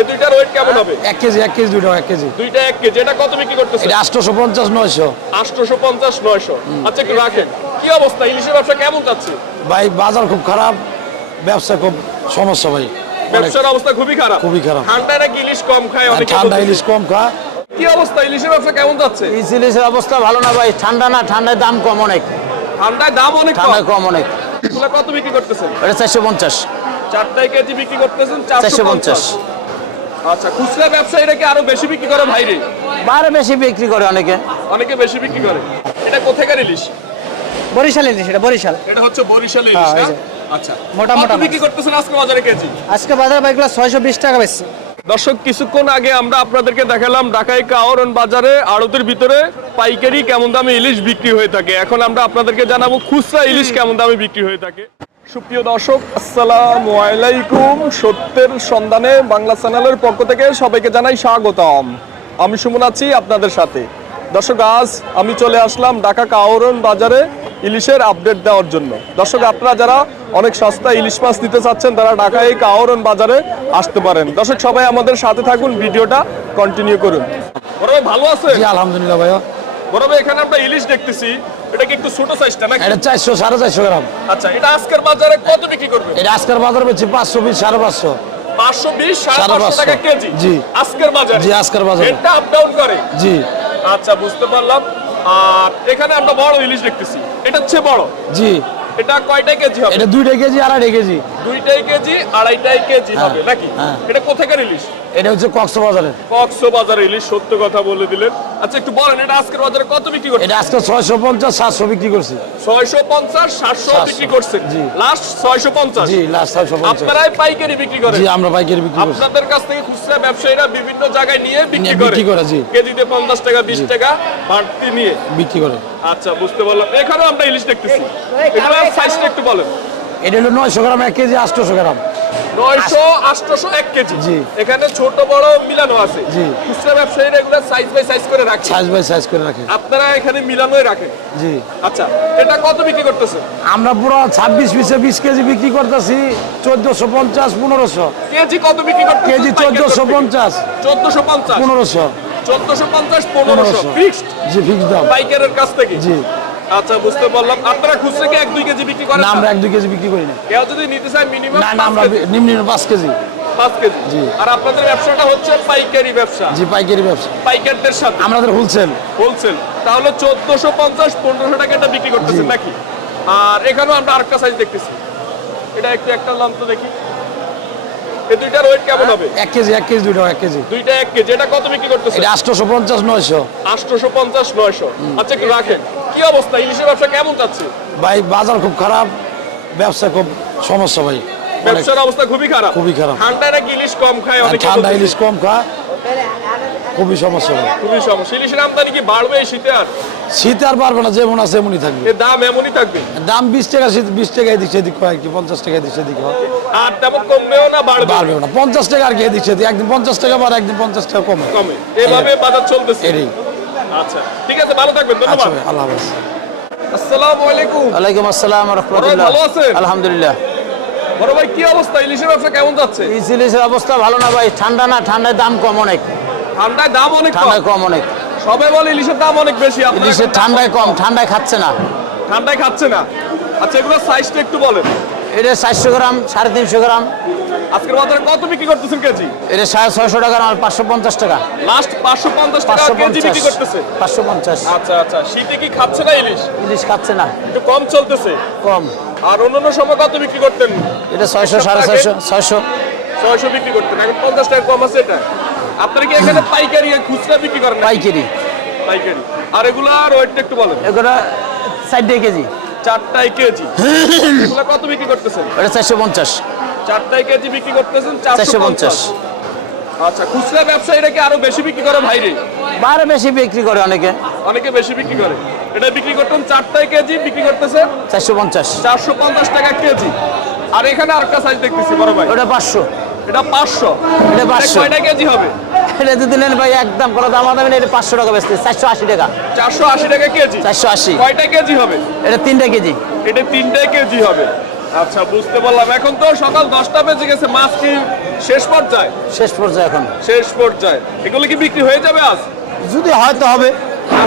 এই দুইটার ওয়েট কেমন হবে? এক কেজি এক কেজি দুইটা এক কেজি। দুইটা এক কেজি এটা কত বিক্রি করতেছে এটা আটশোশো পঞ্চাশ নয়শো। আটশোশো পঞ্চাশ নয়শো। আচ্ছা একটু রাখেন। কি অবস্থা? ইলিশের ব্যবসা কেমন যাচ্ছে? ভাই বাজার খুব খারাপ ব্যবসা খুব সমস্যা ভাই। ব্যবসার অবস্থা খুবই খারাপ। খুবই খারাপ। ঠান্ডায় নাকি ইলিশ কম খায় অনেকে ঠান্ডা ইলিশ কম খা কি অবস্থা? ইলিশের ব্যবসা কেমন যাচ্ছে? এই ইলিশের অবস্থা ভালো না ভাই। ঠান্ডা না ঠান্ডায় দাম কম অনেক। ঠান্ডায় দাম অনেক ঠান্ডায় কম অনেক। কত বিক্রি করতেছেন? এটা চারশো পঞ্চাশ। চারটায় কেজি বিক্রি করতেছেন চারশো পঞ্চাশ। আচ্ছা খুচরা ব্যবসায়ীরা কি আরও বেশি বিক্রি করে ভাইরে বেশি বিক্রি করে অনেকে। অনেকে বেশি বিক্রি করে। এটা কোথাকার ইলিশ? বরিশাল ইলিশ এটা বরিশাল। এটা হচ্ছে বরিশাল ইলিশ হ্যাঁ। আচ্ছা। মোটা মোটা বিক্রি করতেছেন আজকে বাজারে কেজি? আজকে বাজার বাইকগুলো ছয়শো বিশ টাকা বেচছে। দর্শক কিছুক্ষণ আগে আমরা আপনাদেরকে দেখালাম ঢাকায় কাওরন বাজারে আড়তের ভিতরে পাইকারি কেমন দামে ইলিশ বিক্রি হয়ে থাকে। এখন আমরা আপনাদেরকে জানাব খুচরা ইলিশ কেমন দামে বিক্রি হয়ে থাকে। সুপ্রিয় দর্শক আসসালামু আলাইকুম। সত্যের সন্ধানে বাংলা চ্যানেলের পক্ষ থেকে সবাইকে জানাই স্বাগতম। আমি সুমন আছি আপনাদের সাথে। দর্শক আজ আমি চলে আসলাম ঢাকা কাওরন বাজারে ইলিশের আপডেট দেওয়ার জন্য। দর্শক আপনারা যারা অনেক সস্তা ইলিশ মাছ নিতে চাচ্ছেন তারা ঢাকায় এই কাওরন বাজারে আসতে পারেন। দর্শক সবাই আমাদের সাথে থাকুন ভিডিওটা কন্টিনিউ করুন। বড় ভাই ভালো আছে আলহামদুলিল্লাহ ভাইয়া। বড় ভাই এখানে আমরা ইলিশ দেখতেছি। এটা কি একটু ছোট সাইজটা নাকি? এটা চারশো সাড়ে চারশো গ্রাম। আচ্ছা এটা আজকের বাজারে কত বিক্রি করবে? এটা আজকের বাজারে সাড়ে সাড়ে পাঁচশো টাকা কেজি। জি। আজকের বাজারে। জি, আজকের বাজারে। এটা আপ ডাউন করে। জি। আচ্ছা বুঝতে পারলাম। আর এখানে আমরা বড় ইলিশ দেখতেছি। এটা হচ্ছে বড়। জি। এটা কয়টা কেজি হবে? এটা দুইটা কেজি আড়াইটা কেজি। দুইটাই কেজি আড়াইটাই কেজি হবে নাকি? হ্যাঁ। এটা কোথাকার ইলিশ? এটা হচ্ছে কক্সবাজারের। কক্সবাজার ইলিশ সত্য কথা বলে দিলেন। আচ্ছা একটু বলেন এটা আজকের বাজারে কত বিক্রি করছে এটা আজকে ছয়শো পঞ্চাশ সাতশো বিক্রি করছি। ছয়শো পঞ্চাশ সাতশো সাতশো। বিক্রি করছেন। জি। লাস্ট ছয়শো পঞ্চাশ। জি লাস্ট ছয়শো পঞ্চাশ। আপনারাই পাইকারি বিক্রি করেন। জি আমরা পাইকারি বিক্রি করছি। আপনাদের কাছ থেকে খুচরা ব্যবসায়ীরা বিভিন্ন জায়গায় নিয়ে বিক্রি করে বিক্রি করে, জি। কেজিতে পঞ্চাশ টাকা বিশ টাকা বাড়তি নিয়ে। বিক্রি করে। আচ্ছা বুঝতে পারলাম। এখানেও আমরা ইলিশ দেখতেছি। এগুলো সাইজটা একটু বলেন। এটা হলো নয়শো গ্রাম এক কেজি আটশোশো গ্রাম। কেজি। জি। এখানে ছোট বড় মিলানো আছে। জি। খুচরা ব্যবসায়ীরা এগুলো সাইজ বাই সাইজ করে রাখছে সাইজ বাই সাইজ করে রাখে। আপনারা এখানে মিলানোই রাখেন জি। আচ্ছা এটা কত বিক্রি করতেছে? আমরা পুরো ছাব্বিশ পিসে বিশ কেজি বিক্রি করতেছি চোদ্দশো পঞ্চাশ পনেরোশো। কেজি কত বিক্রি করতেছে? কেজি চোদ্দশো পঞ্চাশ। চোদ্দশো পঞ্চাশ। পনেরোশো। চোদ্দশো পঞ্চাশ পনেরোশো। ফিক্সড জি ফিক্স দাম। পাইকারের কাছ থেকে? জি। আচ্ছা বুঝতে পারলাম। আপনারা খুচরা কি এক দুই কেজি বিক্রি করেন না? আমরা এক দুই কেজি বিক্রি করি না। কেউ যদি নিতে চায় মিনিমাম না না আমরা নিম্ন নিম্ন পাঁচ কেজি। পাঁচ কেজি। জি। আর আপনাদের ব্যবসাটা হচ্ছে পাইকারি ব্যবসা। জি পাইকারি ব্যবসা। পাইকারদের সাথে। আমাদের হোলসেল হোলসেল তাহলে চোদ্দশো পঞ্চাশ পনেরোশো টাকা এটা বিক্রি করতেছেন নাকি? আর এখানেও আমরা আরেকটা সাইজ দেখতেছি। এটা একটু একটা লাম তো দেখি। এই দুইটার ওয়েট কেমন হবে? এক কেজি এক কেজি দুইটা এক কেজি। দুইটা এক কেজি। এটা কত বিক্রি করতেছে এটা আটশোশো পঞ্চাশ নয়শো। আটশোশো পঞ্চাশ নয়শো। আচ্ছা একটু রাখেন। কি অবস্থা? ইলিশের ব্যবসা কেমন যাচ্ছে ভাই বাজার খুব খারাপ ব্যবসা খুব সমস্যা ভাই। ব্যবসার অবস্থা খুবই খারাপ। খুবই খারাপ। ঠান্ডায় নাকি ইলিশ কম খায় অনেকে ঠান্ডা ইলিশ কম খা খুবই সমস্যা ভাই। খুবই সমস্যা। ইলিশের আমদানি কি বাড়বে এই শীতে আর? শীত আর পারবে না যেমন আছে এমনই থাকবে। এর দাম এমনই থাকবে? দাম বিশ টাকা শীত বিশ টাকা এদিক সেদিক হয় কি পঞ্চাশ টাকা এদিক সেদিক হয়। আর তেমন কমবেও না বাড়বে বাড়বে না। পঞ্চাশ টাকা আর কি এদিক সেদিক। একদিন পঞ্চাশ টাকা বাড়ে একদিন পঞ্চাশ টাকা কমে। কমে। এভাবে বাজার চলতেছে। আচ্ছা ঠিক আছে ভালো থাকবেন আচ্ছা ধন্যবাদ। আল্লাহ হাফেজ। আসসালামু আলাইকুম। ওয়ালাইকুম আসসালাম রহমতুল্লাহ। ভালো আছেন? আলহামদুলিল্লাহ। বড় ভাই কি অবস্থা? ইলিশের ব্যবসা কেমন যাচ্ছে? ইলিশের অবস্থা ভালো না ভাই ঠান্ডা না ঠান্ডায় দাম কম অনেক। ঠান্ডায় দাম অনেক কম? ঠান্ডায় কম অনেক। সবাই বলে ইলিশের দাম অনেক বেশি আপনারা ইলিশের ঠান্ডায় কম। ঠান্ডায় খাচ্ছে না। ঠান্ডায় খাচ্ছে না। আচ্ছা এগুলো সাইজটা একটু বলেন। এটা চারশো গ্রাম সাড়ে তিনশো গ্রাম। আজকের বাজারে কত বিক্রি করতেছেন কেজি? এটা সাড়ে ছয়শো টাকা আর পাঁচশো পঞ্চাশ টাকা। লাস্ট পাঁচশো পঞ্চাশ টাকা কেজি বিক্রি করতেছে? পাঁচশো পঞ্চাশ। আচ্ছা আচ্ছা। শীতে কি খাচ্ছে না ইলিশ? ইলিশ খাচ্ছে না। একটু কম চলতেছে? কম। আর অন্যান্য সময় কত বিক্রি করতেন? এটা ছয়শো সাড়ে ছয়শো ছয়শো ছয়শো। বিক্রি করতেন। এখন পঞ্চাশ টাকা কম আছে এটা। আপনারা কি এখানে পাইকারি খুচরা বিক্রি করেন পাইকারি। পাইকারি। আর এগুলো ওয়েটটা একটু বলেন। এগুলো চারটে কেজি। চারটায় কেজি। এগুলো কত বিক্রি করতেছেন? এটা চারশো পঞ্চাশ। চারটায় কেজি বিক্রি করতেছেন চারশো পঞ্চাশ। আচ্ছা খুচরা ব্যবসায়ীরা কি আরও বেশি বিক্রি করে ভাইরে বাইরে বেশি বিক্রি করে অনেকে। অনেকে বেশি বিক্রি করে। এটা বিক্রি করতেন চারটায় কেজি বিক্রি করতেছে চারশো পঞ্চাশ। চারশো পঞ্চাশ টাকা কেজি। আর এখানে আরেকটা সাইজ দেখতেছি বড় ভাই। ওটা পাঁচশো। এটা পাঁচশো। এটা 500 কয়টা কেজি হবে? এটা যদি নেন ভাই একদম কোনো দাম দাম এটা পাঁচশো টাকা বেচতে চারশো আশি টাকা। চারশো আশি টাকা কেজি। চারশো আশি। কয়টা কেজি হবে? এটা তিনটা কেজি। এটা তিনটায় কেজি হবে। আচ্ছা বুঝতে পারলাম। এখন তো সকাল দশটা বেজে গেছে মাছ কি শেষ পর্যায়ে? শেষ পর্যায়ে এখন। শেষ পর্যায়ে। এগুলো কি বিক্রি হয়ে যাবে আজ? যদি হয়তো হবে।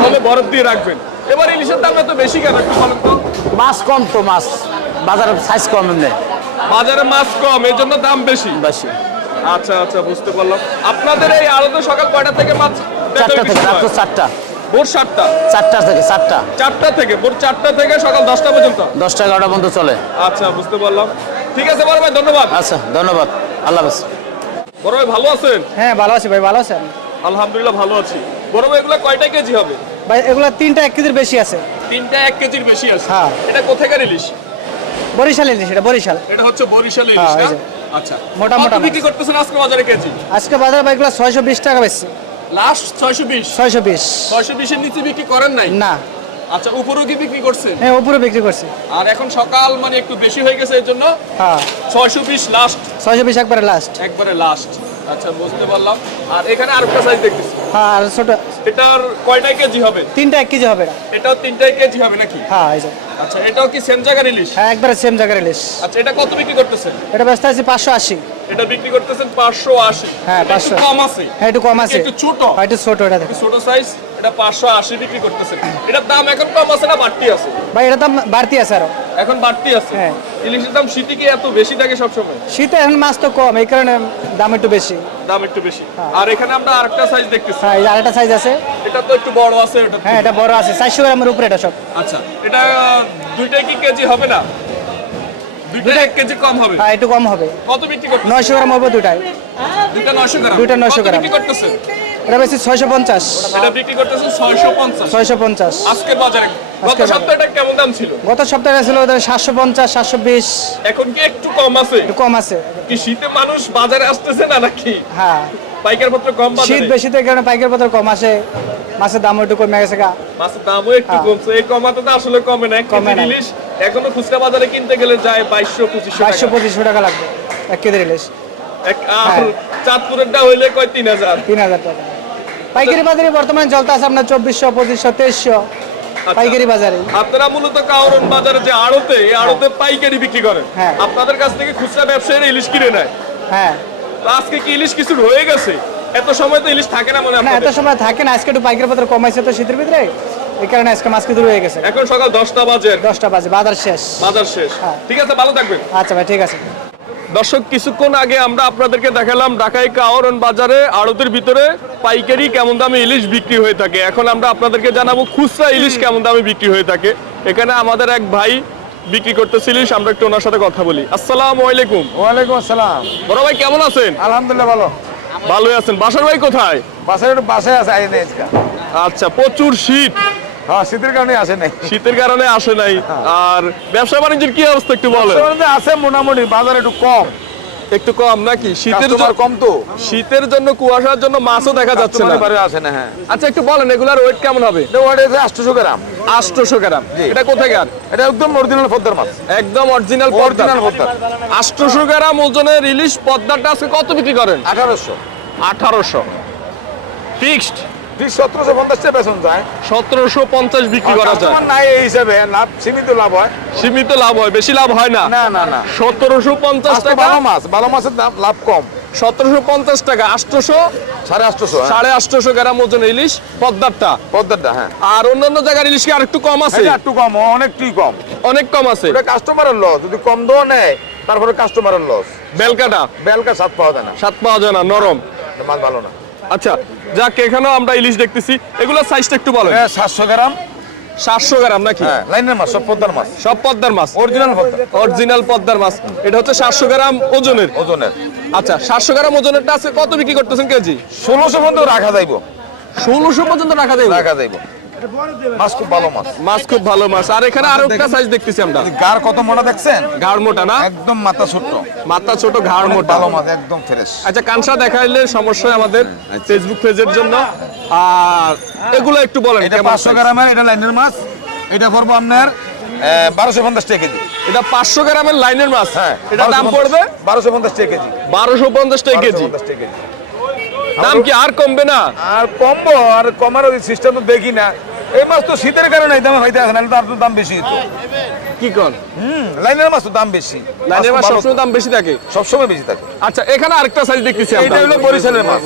তাহলে বরফ দিয়ে রাখবেন। এবার ইলিশের দাম এত বেশি কেন একটু বলেন তো? মাছ কম তো মাছ। বাজারে সাইজ কম এমনি। বাজারে মাছ কম এই জন্য দাম বেশি। বেশি। আচ্ছা আচ্ছা বুঝতে পারলাম। আপনাদের এই আড়তে সকাল কয়টা থেকে মাছ? চারটা থেকে হয়? রাত্র চারটা। ভোর সাতটা। চারটা থেকে চারটা। চারটা থেকে ভোর চারটা থেকে সকাল দশটা পর্যন্ত। দশটা এগারোটা পর্যন্ত চলে। আচ্ছা বুঝতে পারলাম। ঠিক আছে বড় ভাই ধন্যবাদ। আচ্ছা ধন্যবাদ। আল্লাহ হাফেজ। বড় ভাই ভালো আছেন? হ্যাঁ ভালো আছি ভাই ভালো আছেন আলহামদুলিল্লাহ ভালো আছি। বড় ভাই এগুলো কয়টা কেজি হবে? ভাই এগুলো তিনটা এক কেজির বেশি আছে। তিনটা এক কেজির বেশি আছে। হ্যাঁ। এটা কোথাকার ইলিশ? বরিশাল ইলিশ এটা বরিশাল। এটা হচ্ছে বরিশাল ইলিশ হ্যাঁ, যে। আচ্ছা। মোটা মোটা বিক্রি করতেছেন আজকে বাজারে কেজি? আজকে বাজার ভাইগুলো ছয়শো বিশ টাকা বেশি। লাস্ট ছয়শো বিশ। ছয়শো বিশ। ছয়শো বিশের নিচে বিক্রি করেন নাই? না। আচ্ছা উপরেও কি বিক্রি করছেন? হ্যাঁ উপরে বিক্রি করছি। আর এখন সকাল মানে একটু বেশি হয়ে গেছে এর জন্য হ্যাঁ। ছয়শো বিশ লাস্ট ছয়শো বিশ একবারে লাস্ট একবারে লাস্ট আচ্ছা বুঝতে পারলাম। আর এখানে আরেকটা সাইজ দেখতেছি। হ্যাঁ আর ছোট। এটার কয়টাই কেজি হবে? তিনটা এক কেজি হবে এটা। এটাও তিনটাই কেজি হবে নাকি? হ্যাঁ এই আচ্ছা এটাও কি সেম জায়গার ইলিশ? হ্যাঁ একবারে সেম জায়গার ইলিশ। আচ্ছা এটা কত বিক্রি করতেছেন? এটা ব্যস্ত আছে পাঁচশো আশি। এটা বিক্রি করতেছেন পাঁচশো আশি। হ্যাঁ, এটা একটু কম আছে। হ্যাঁ একটু কম আছে। একটু ছোট। হ্যাঁ, একটু ছোট এটা দেখো। ছোট সাইজ এটা পাঁচশো আশি বিক্রি করতেছেন। এটার দাম এখন কম আছে না বাড়তি আছে? ভাই এটা দাম বাড়তি আছে আরও। এখন বাড়তি আছে? হ্যাঁ। ইলিশের দাম শীতে কি এত বেশি থাকে সবসময়? শীতে এখন মাছ তো কম এই কারণে দাম একটু বেশি। দাম একটু বেশি। আর এখানে আমরা আরেকটা সাইজ দেখতেছি। হ্যাঁ আরেকটা সাইজ আছে। এটা তো একটু বড় আছে ওটা হ্যাঁ এটা বড় আছে। চারশো গ্রামের উপরে এটা সব। আচ্ছা এটা দুইটাই কি কেজি হবে না? দুইটা এক কেজি কম হবে? হ্যাঁ একটু কম হবে। কত বিক্রি করতে নয়শো গ্রাম হবে দুটাই দুইটা নয়শো গ্রাম। দুইটা 900 গ্রাম। বিক্রি করতেছেন? এটা বেশি ছয়শো পঞ্চাশ। এটা বিক্রি করতেছেন ছয়শো পঞ্চাশ। ছয়শো পঞ্চাশ। আজকের বাজারে গত কেমন দাম ছিল? গত সপ্তাহে এখন কি একটু কম আছে? একটু কম আছে। কি শীতে মানুষ বাজারে আসতেছে না নাকি? হ্যাঁ। পাইকার পত্র কম শীত বেশি তো কারণে পাইকারি পত্র কম আসে। মাছের দামও একটু কমে গেছে গা। মাছের দামও একটু হ্যাঁ। কমছে। এই কমাতে তো আসলে কমে না কমে না। ইলিশ এখনও খুচরা বাজারে কিনতে গেলে যায় বাইশশো পঁচিশশো বাইশশো। পঁচিশশো টাকা লাগবে এক কেজি ইলিশ। হ্যাঁ। চাঁদপুরেরটা হইলে কয়? তিন হাজার। তিন হাজার টাকা। পাইকারি বাজারে বর্তমানে চলতে আছে আপনার চব্বিশশো পঁচিশশো তেইশশো। আচ্ছা। পাইকারি বাজারে। আপনারা মূলত কাউরন বাজারে যে আড়তে এই আড়তে পাইকারি বিক্রি করেন। হ্যাঁ। আপনাদের কাছ থেকে খুচরা ব্যবসায়ীরা ইলিশ কিনে নেয়। হ্যাঁ। তো আজকে কি ইলিশ কিছু রয়ে গেছে? এত সময় তো ইলিশ থাকে না মনে হয় না এত সময় থাকে না আজকে একটু পাইকারি পত্র কমাইছে তো শীতের ভিতরে এই কারণে আজকে মাছ কিন্তু রয়ে গেছে। এখন সকাল দশটা বাজে। দশটা বাজে বাজার শেষ। বাজার শেষ। হ্যাঁ। ঠিক আছে ভালো থাকবেন। আচ্ছা ভাই ঠিক আছে। দর্শক কিছুক্ষণ আগে আমরা আপনাদেরকে দেখালাম ঢাকায় কাওরন বাজারে আড়তের ভিতরে পাইকারি কেমন দামে ইলিশ বিক্রি হয়ে থাকে। এখন আমরা আপনাদেরকে জানাব খুচরা ইলিশ কেমন দামে বিক্রি হয়ে থাকে। এখানে আমাদের এক ভাই বিক্রি করতেছে ইলিশ আমরা একটু ওনার সাথে কথা বলি। আসসালামু আলাইকুম। ওয়ালাইকুম আসসালাম। বড় ভাই কেমন আছেন? আলহামদুলিল্লাহ ভালো। ভালোই আছেন। বাসার ভাই কোথায়? একটু বাসায় আছে আইনে আচ্ছা প্রচুর শীত। হ্যাঁ শীতের কারণে আসে নাই। শীতের কারণে আসে নাই। আর ব্যবসা বাণিজ্যের কি অবস্থা একটু বলেন। আছে মোটামুটি বাজার একটু কম। একটু কম নাকি? শীতের জন্য কম তো। শীতের জন্য কুয়াশার জন্য মাছও দেখা যাচ্ছে না। আসে না হ্যাঁ। আচ্ছা একটু বলেন এগুলার ওয়েট কেমন হবে? ওয়ার্ডে আছে আটশোশো গ্রাম। আটশোশো গ্রাম। এটা কোথায় গান? এটা একদম অরিজিনাল পদ্মার মাছ। একদম অরিজিনাল অরিজিনাল পদ্মা আটশোশো গ্রাম ওজনের ইলিশ পদ্মাটা আজকে কত বিক্রি করেন? আঠারোশো। আঠারোশো। ফিক্সড ঠিক সতেরোশো পঞ্চাশ টাকা বেতন যায়। সতেরোশো পঞ্চাশ বিক্রি করা যায়। এই হিসাবে লাভ সীমিত লাভ হয়। সীমিত লাভ হয় বেশি লাভ হয় না। না না না। সতেরোশো পঞ্চাশ টাকা। ভালো মাছ ভালো মাছের দাম লাভ কম। সতেরোশো পঞ্চাশ টাকা আটশোশো সাড়ে আটশোশো হ্যাঁ। সাড়ে আটশোশো গ্রাম ওজন ইলিশ পদ্মারটা। পদ্মারটা হ্যাঁ। আর অন্যান্য জায়গার ইলিশ কি আর কম আছে? একটু কম অনেকটুই কম। অনেক কম আছে। এটা কাস্টমারের লস যদি কম দেওয়া নেয় তারপরে কাস্টমারের লস বেলকাটা? বেলকা স্বাদ পাওয়া যায় না। স্বাদ পাওয়া যায় না নরম। মাছ ভালো না। আচ্ছা যাক এখানেও আমরা ইলিশ দেখতেছি। এগুলোর সাইজটা একটু বলেন। সাতশো গ্রাম। সাতশো গ্রাম নাকি? হ্যাঁ লাইনের মাছ সব পদ্মার মাছ। সব পদ্মার মাছ? অরিজিনাল পদ্মা। অরিজিনাল পদ্মার মাছ। এটা হচ্ছে সাতশো গ্রাম ওজনের। ওজনের। আচ্ছা সাতশো গ্রাম ওজনেরটা আছে কত বিক্রি করতেছেন কেজি? ষোলোশো পর্যন্ত রাখা যাইব। ষোলোশো পর্যন্ত রাখা দেবে রাখা যাইব। মাছ খুব ভালো মাছ। মাছ খুব ভালো মাছ। আর এখানে আরও একটা সাইজ দেখতেছি আমরা। গার কত মোটা দেখছেন? ঘাড় মোটা না? একদম মাথা ছোট ঘাড় মোটা। ভালো মাছ একদম ফ্রেশ আচ্ছা কানসা দেখাইলে সমস্যা আমাদের ফেসবুক পেজের জন্য আর এগুলো একটু বলেন এটা পাঁচশো? গ্রামের এটা লাইনের মাছ। এটা পড়ব আপনার বারোশো পঞ্চাশ টাকা কেজি। এটা পাঁচশো গ্রামের লাইনের মাছ? হ্যাঁ এটা দাম পড়বে? বারোশো পঞ্চাশ টাকা কেজি। বারোশো পঞ্চাশ টাকা কেজি? 1250 টাকা কেজি। দাম কি আর কমবে না? আর কমবো আর কমার ওই সিস্টেম তো দেখি না। এই মাছ তো শীতের কারণে দামে হইতে আসে না তো আর তো দাম বেশি হতো কি হুম লাইনের দাম বেশি। লাইনের মাছ সবসময় দাম বেশি থাকে? সবসময় বেশি থাকে। আচ্ছা এখানে আরেকটা সাইজ দেখতেছি আমরা। এটা হলো বরিশালের মাছ।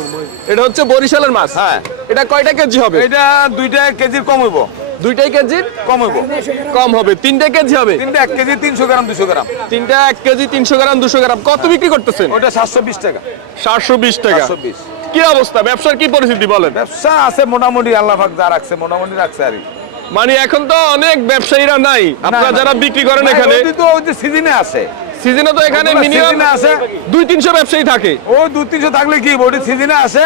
এটা হচ্ছে বরিশালের মাছ? হ্যাঁ। এটা কয়টা কেজি হবে? এটা দুইটা কেজির কম হইব। দুইটাই কেজি? কম হইব। কম হবে। তিনটে কেজি হবে? তিনটা এক কেজি তিনশো গ্রাম দুশো গ্রাম। তিনটা এক কেজি তিনশো গ্রাম দুশো গ্রাম। কত বিক্রি করতেছেন? ওটা সাতশো বিশ টাকা। সাতশো বিশ টাকা। কি অবস্থা? ব্যবসার কি পরিস্থিতি বলেন? ব্যবসা আছে মোটামুটি আল্লাহ যা রাখছে মোটামুটি রাখছে আর কি। মানে এখন তো অনেক ব্যবসায়ীরা নাই। আপনারা। যারা বিক্রি করেন এখানে ওই তো ওই যে সিজনে আছে। সিজনে তো এখানে মিনিমাম আছে। দুই তিনশো ব্যবসায়ী থাকে। ও দু তিনশো থাকলে কি ওটি সিজনে আছে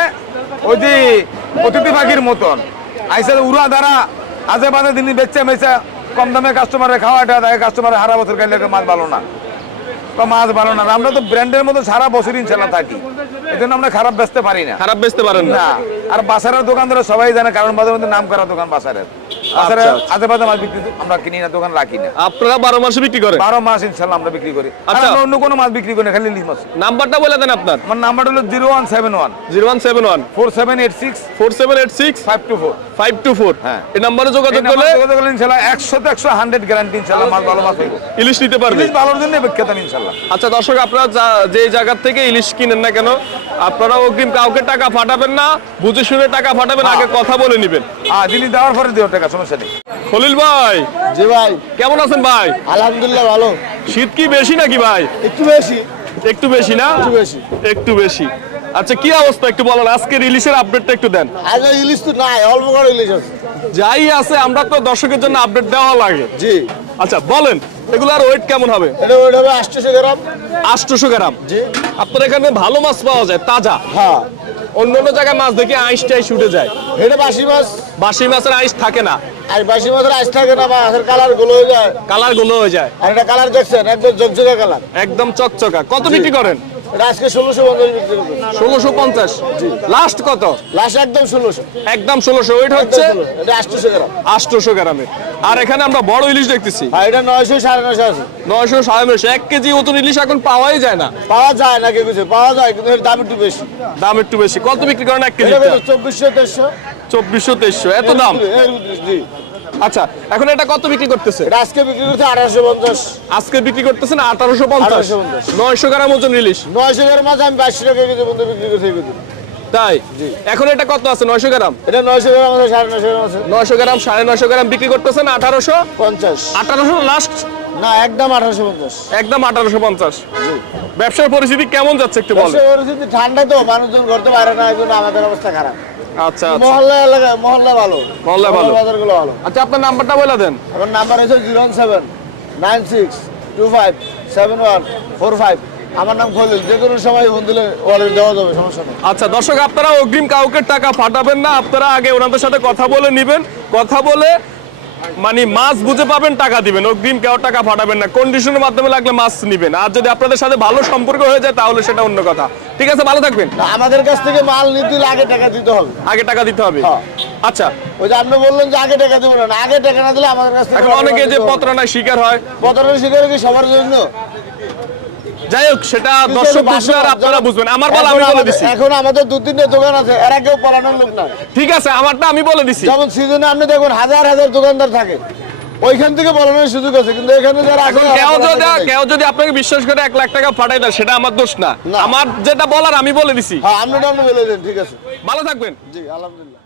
ওই যে অতিথি পাখির মতন। আইসা উড়া দ্বারা আজে বাজে দিন বেচে মেচে কম দামে কাস্টমারে খাওয়াটা দেয় কাস্টমারে সারা বছর খাইলে মাছ ভালো না। বা মাছ ভালো না। আমরা তো ব্র্যান্ডের মতো সারা বছর ইনশাল্লাহ থাকি। এই জন্য আমরা খারাপ বেচতে পারি না। খারাপ বেচতে পারেন না। আর বাসারের দোকানদার সবাই জানে কারণ বাজারের মধ্যে নাম করা দোকান বাসারের। বাসারে আচ্ছা। আজে মাছ বিক্রি আমরা কিনি না দোকান রাখি না। আপনারা বারো মাসে বিক্রি করেন? বারো মাস ইনশাল্লাহ আমরা বিক্রি করি। আচ্ছা। অন্য কোনো মাছ বিক্রি করি না খালি ইলিশ মাছ। নাম্বারটা বলে দেন আপনার। আমার নাম্বার হলো zero one seven one. Zero one seven one. Four seven eight six. Four seven eight six. Five two four. Five two four. হ্যাঁ। এই নাম্বারে যোগাযোগ করলে যোগাযোগ করলে ইনশাল্লাহ একশো তো একশো হান্ড্রেড গ্যারান্টি ইনশাল্লাহ মাছ ভালো মাছ ইলিশ নিতে পারবে? ইলিশ ভালোর জন্য বিখ্যাত ইনশাল্লাহ। আচ্ছা দর্শক আপনারা যে জায়গার থেকে ইলিশ কিনেন না কেন আপনারা অগ্রিম কাউকে টাকা ফাটাবেন না বুঝে শুনে টাকা ফাটাবেন আগে কথা বলে নেবেন। দেওয়ার পরে দিও টাকা সমস্যা নেই। খলিল ভাই। জি ভাই। কেমন আছেন ভাই? আলহামদুলিল্লাহ ভালো। শীত কি বেশি নাকি ভাই? একটু বেশি। একটু বেশি না? বেশি। একটু বেশি। আচ্ছা কি অবস্থা একটু বলেন? আজকের ইলিশের আপডেটটা একটু দেন। আজ ইলিশ তো নাই অল্প করে ইলিশ আছে। যাই আছে আমরা তো দর্শকের জন্য আপডেট দেওয়া লাগে। জি। আচ্ছা বলেন এগুলার ওয়েট কেমন হবে? এটা ওইটা হবে আটশোশো গ্রাম। আটশোশো গ্রাম। জি। আপনার এখানে ভালো মাছ পাওয়া যায় তাজা। হ্যাঁ। অন্য অন্য জায়গায় মাছ দেখি আইস টাইস উঠে যায়। এটা বাসি মাছ? বাসি মাছের আইস থাকে না। আর বাসি মাছের আইস থাকে না মাছের কালারগুলো হয়ে যায়। কালারগুলো হয়ে যায়। আর এটা কালার দেখছেন একদম জগজগা কালার। একদম চকচকা। কত বিক্রি করেন? আজকে ষোলোশো পঞ্চাশ বিক্রি করবে। ষোলোশো পঞ্চাশ। লাস্ট কত? লাস্ট একদম ষোলোশো। একদম ষোলোশো। ওইট হচ্ছে আটশোশো গ্রাম। আটশোশো আর এখানে আমরা বড় ইলিশ দেখতেছি। আর এটা নয়শো সাড়ে নয়শো আছে। নয়শো সাড়ে নয়শো। এক কেজি ইলিশ এখন পাওয়াই যায় না। পাওয়া যায় না কিছু। পাওয়া যায় কিন্তু এর দাম একটু বেশি। দাম একটু বেশি। কত বিক্রি করেন এক কেজি চব্বিশশো তেইশশো। চব্বিশশো তেইশশো। এত দাম? আচ্ছা এখন এটা কত বিক্রি করতেছে? আজকে বিক্রি করছে আঠারোশো পঞ্চাশ। আজকে বিক্রি করতেছেন আঠারোশো পঞ্চাশ। 1850 নয়শো গ্রাম ওজন ইলিশ নয়শো গ্রাম মাছ আমি বাইশশো টাকা কেজি পর্যন্ত বিক্রি করছি। তাই? এখন এটা কত আছে? নয়শো গ্রাম? এটা নয়শো গ্রাম আছে সাড়ে নয়শো গ্রাম আছে। নয়শো গ্রাম সাড়ে নয়শো গ্রাম বিক্রি করতেছেন আঠারোশো? পঞ্চাশ। আঠারোশো লাস্ট না একদম আঠারোশো পঞ্চাশ। একদম আঠারোশো পঞ্চাশ। ব্যবসার পরিস্থিতি কেমন যাচ্ছে একটু বলেন। পরিস্থিতি ঠান্ডা তো মানুষজন করতে পারে না এই জন্য আমাদের অবস্থা খারাপ। আচ্ছা আচ্ছা। মহল্লা মহল্লা ভালো। মহল্লা ভালো। বাজারগুলো ভালো। আচ্ছা আপনার নাম্বারটা বলে দেন। আমার নাম্বার হচ্ছে zero seven nine six two five seven one four five. আমার নাম খলিল। যে কোনো সময় ফোন দিলে দেওয়া যাবে সমস্যা নেই। আচ্ছা দর্শক আপনারা অগ্রিম কাউকে টাকা ফাটাবেন না। আপনারা আগে ওনাদের সাথে কথা বলে নিবেন। কথা বলে মানে মাছ বুঝে পাবেন টাকা দিবেন। অগ্রিম কেউ টাকা ফাটাবেন না। কন্ডিশনের মাধ্যমে লাগলে মাছ নিবেন। আর যদি আপনাদের সাথে ভালো সম্পর্ক হয়ে যায় তাহলে সেটা অন্য কথা। ঠিক আছে ভালো থাকবেন। আমাদের কাছ থেকে মাল নিতে আগে টাকা দিতে হবে। আগে টাকা দিতে হবে? হ্যাঁ। আচ্ছা। ওই যে আপনি বললেন যে আগে টাকা দিব না আগে টাকা না দিলে আমাদের কাছ থেকে অনেকে যে প্রতারণার শিকার হয়। প্রতারণা শিকার কি সবার জন্য? যাই হোক সেটা দর্শক আর আপনারা বুঝবেন। আমার বলা আমি বলে দিছি। এখন আমাদের দু তিনটে দোকান আছে এরা কেউ লোক না ঠিক আছে আমারটা আমি বলে দিছি। যেমন সিজনে আপনি দেখুন হাজার হাজার দোকানদার থাকে। ওইখান থেকে পলানোর সুযোগ আছে কিন্তু এখানে যারা এখন কেউ যদি কেউ যদি আপনাকে বিশ্বাস করে এক লাখ টাকা ফাটাই দেয় সেটা আমার দোষ না। আমার যেটা বলার আমি বলে দিছি। হ্যাঁ আপনি বলে দেন ঠিক আছে। ভালো থাকবেন। জি আলহামদুলিল্লাহ।